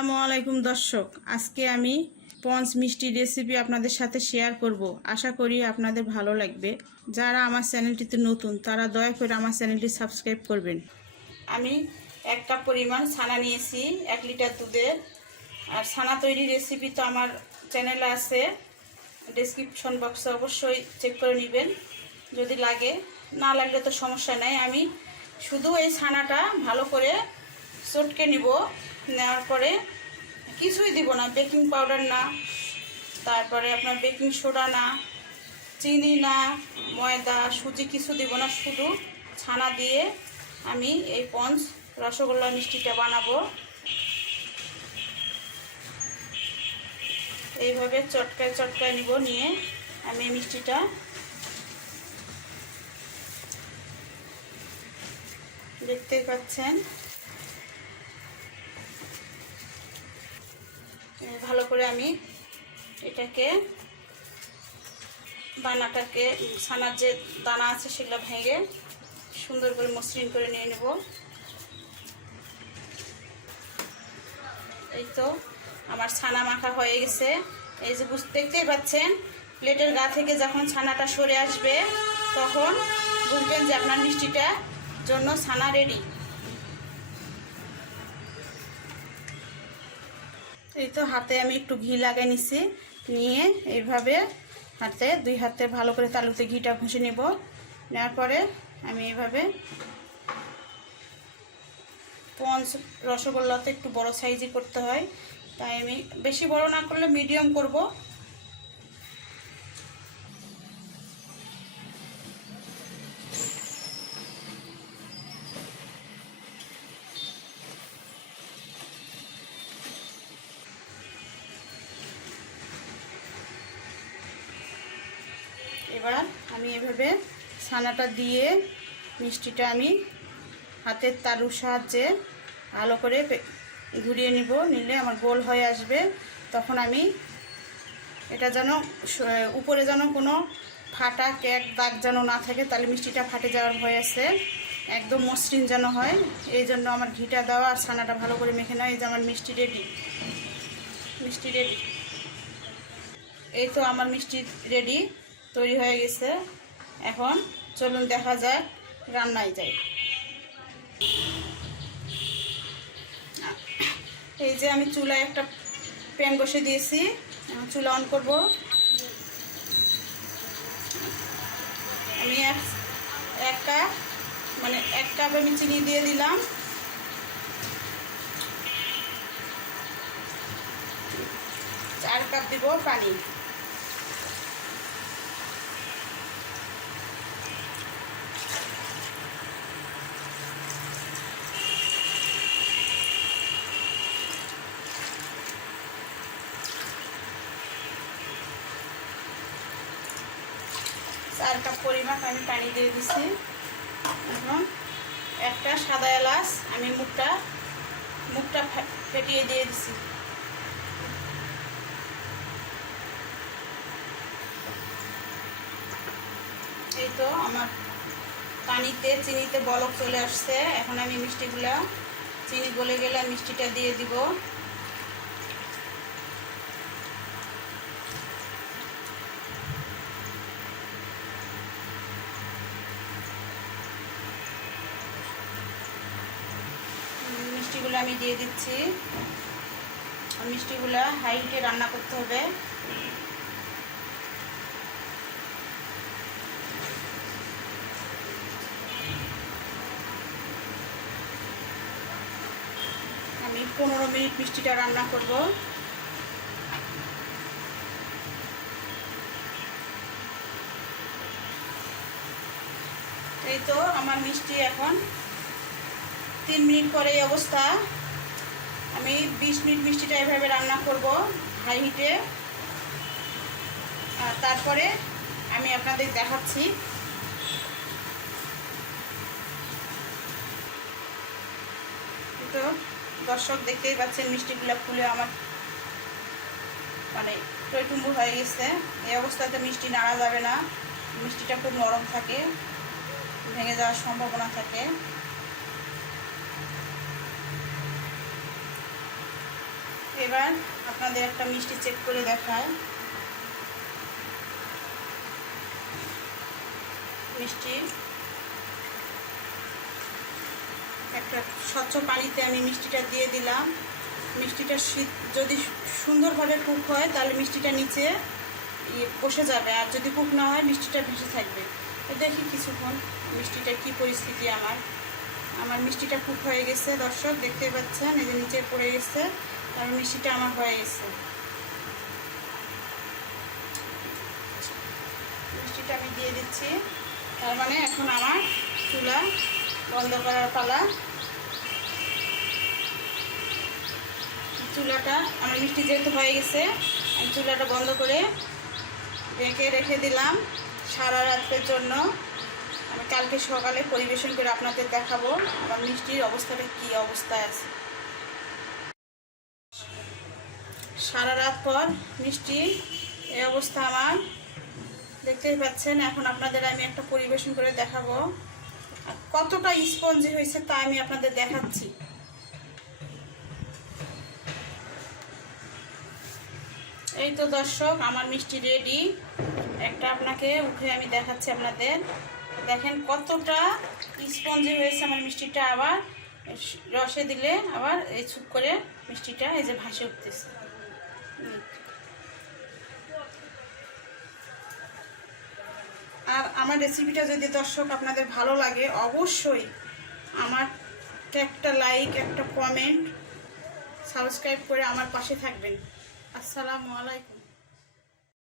আসসালামু আলাইকুম দর্শক, আজকে আমি পঞ্চ মিষ্টি রেসিপি আপনাদের সাথে শেয়ার করব। আশা করি আপনাদের ভালো লাগবে। যারা আমার চ্যানেলটিতে নতুন তারা দয়া করে আমার চ্যানেলটি সাবস্ক্রাইব করবেন। আমি 1 কাপ পরিমাণ ছানা নিয়েছি 1 লিটার দুধের। আর ছানা তৈরি রেসিপি তো আমার চ্যানেলে আছে, ডেসক্রিপশন বক্সে অবশ্যই চেক করে নেবেন। যদি লাগে, না লাগলে তো সমস্যা নাই। আমি শুধু এই ছানাটা ভালো করে চটকে নিব। নেওয়ার পরে কিছুই দিব না, বেকিং পাউডার না, তারপরে আপনার বেকিং সোডা না, চিনি না, ময়দা, সুজি কিছু দিব না। শুধু ছানা দিয়ে আমি এই পঞ্চ রসগোল্লা মিষ্টিটা বানাবো। এইভাবে চটকায় চটকায় নিব। নিয়ে আমি এই মিষ্টিটা দেখতে পাচ্ছেন ভালো করে আমি এটাকে দানাটাকে, ছানার যে দানা আছে সেগুলো ভেঙে সুন্দর করে মসৃণ করে নিয়ে নেব। এই তো আমার ছানা মাখা হয়ে গেছে। এই যে দেখতেই পাচ্ছেন, প্লেটের গা থেকে যখন ছানাটা সরে আসবে তখন বুঝবেন যে আপনার মিষ্টিটার জন্য ছানা রেডি। এই তো হাতে আমি একটু ঘি লাগিয়ে নিছি। নিয়ে এইভাবে দুই হাতে ভালো করে তালুতে ঘিটা ঘষে নেব। নেওয়ার পরে আমি এইভাবে পঞ্চ রসগোল্লাতে একটু বড় সাইজই করতে হয়, তাই আমি বেশি বড় না করলে মিডিয়াম করব। এবার আমি এভাবে ছানাটা দিয়ে মিষ্টিটা আমি হাতের তালুর সাহায্যে ভালো করে ঘুরিয়ে নিব। নিলে আমার গোল হয়ে আসবে। তখন আমি এটা যেন উপরে যেন কোনো ফাটা কেক দাগ যেন না থাকে, তাহলে মিষ্টিটা ফাটে যাওয়ার ভয় আছে। একদম মসৃণ যেন হয়, এই জন্য আমার ঘিটা দেওয়া আর ছানাটা ভালো করে মেখে নেওয়া। এই যে আমার মিষ্টি রেডি। এই তো আমার মিষ্টি রেডি, তৈরি হয়ে গেছে। এখন চলুন দেখা যাক রান্নায় যাই। এই যে আমি চুলায় একটা প্যান বসে দিয়েছি, চুলা অন করব। আমি এক কাপ আমি চিনি দিয়ে দিলাম। 4 কাপ দিব পানি। চার কাপ পরিমাণ আমি পানি দিয়ে দিচ্ছি। এখন একটা সাদা এলাচ আমি মুখটা ফেটিয়ে দিয়ে দিচ্ছি। এই তো আমার চিনিতে বলক চলে আসছে। এখন আমি মিষ্টিগুলা, চিনি গলে গেলে মিষ্টিটা দিয়ে দিব। মিষ্টিগুলো আমি দিয়ে দিচ্ছি। মিষ্টিগুলা হাই হিটে রান্না করতে হবে। আমি 15 মিনিট মিষ্টিটা রান্না করব। এই তো আমার মিষ্টি এখন 3 মিনিট পরে এই অবস্থা। আমি 20 মিনিট মিষ্টিটা এভাবে রান্না করব হাই হিটে। তারপরে আমি আপনাদের দেখাচ্ছি। তো দর্শক দেখতেই পাচ্ছেন মিষ্টিগুলো ফুলে আমার টইটুম্বুর হয়ে গেছে। এই অবস্থাতে মিষ্টি নাড়া যাবে না, মিষ্টিটা খুব নরম থাকে, ভেঙে যাওয়ার সম্ভাবনা থাকে। এবার আপনাদের একটা মিষ্টি চেক করে দেখায়। মিষ্টি একটা স্বচ্ছ পানিতে আমি মিষ্টিটা দিয়ে দিলাম। মিষ্টিটা যদি সুন্দরভাবে কুক হয় তাহলে মিষ্টিটা নিচে বসে যাবে, আর যদি কুক না হয় মিষ্টিটা ভেসে থাকবে। দেখি কিছুক্ষণ মিষ্টিটার কি পরিস্থিতি। আমার মিষ্টিটা কুক হয়ে গেছে দর্শক, দেখতে পাচ্ছেন এই যে নিচে পড়ে গেছে, কারণ মিষ্টিটা আমার হয়ে গেছে। মিষ্টিটা আমি দিয়ে দিচ্ছি, তার মানে এখন আমার চুলা বন্ধ করার পালা। চুলাটা আমার মিষ্টি যেহেতু হয়ে গেছে, আমি চুলাটা বন্ধ করে ঢেকে রেখে দিলাম সারা রাতের জন্য। আমি কালকে সকালে পরিবেশন করে আপনাদের দেখাবো আমার মিষ্টির অবস্থাটা কি অবস্থায় আছে। সারা রাত পর মিষ্টি এই অবস্থা আমার, দেখতেই পাচ্ছেন। এখন আপনাদের আমি একটা পরিবেশন করে দেখাবো আর কতটা স্পঞ্জি হয়েছে তা আমি আপনাদের দেখাচ্ছি। এই তো দর্শক, আমার মিষ্টি রেডি। একটা আপনাকে উঠে আমি দেখাচ্ছি আপনাদের, দেখেন কতটা স্পঞ্জি হয়েছে আমার মিষ্টিটা। আবার রসে দিলে আবার এই চুপ করে মিষ্টিটা এই যে ভাসে উঠতেছে। আর আমার রেসিপিটা যদি দর্শক আপনাদের ভালো লাগে, অবশ্যই আমাকে একটা লাইক, একটা কমেন্ট, সাবস্ক্রাইব করে আমার পাশে থাকবেন। আসসালামু আলাইকুম।